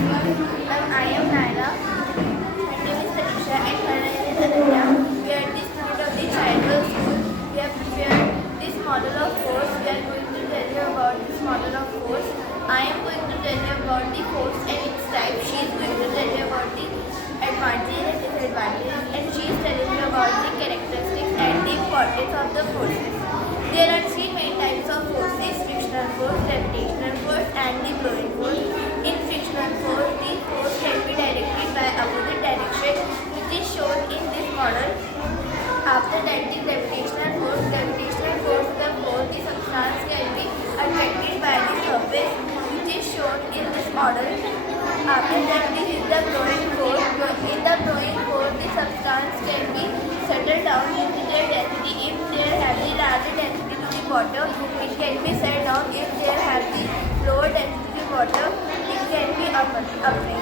I am Naira. My name is Tanisha and her name is Ananya. We are at this point of the childhood school. We have prepared this model of force. We are going to tell you about this model of force. I am going to tell you about the force and its type. She is going to tell you about the advantages and disadvantages, and she is telling you about the characteristics and the importance of the forces. There are three main types of forces: frictional force, gravitational force, and the blowing force. In frictional force, the force can be directed by opposite direction, which is shown in this model. After that, the gravitational force, the force the substance can be attracted by the surface, which is shown in this model. After that, this is the blowing force. In the blowing force, the substance can be settled down into their density. If they have the larger density to the bottom, it can be set down. If they have the lower density to the bottom, it can be upraised.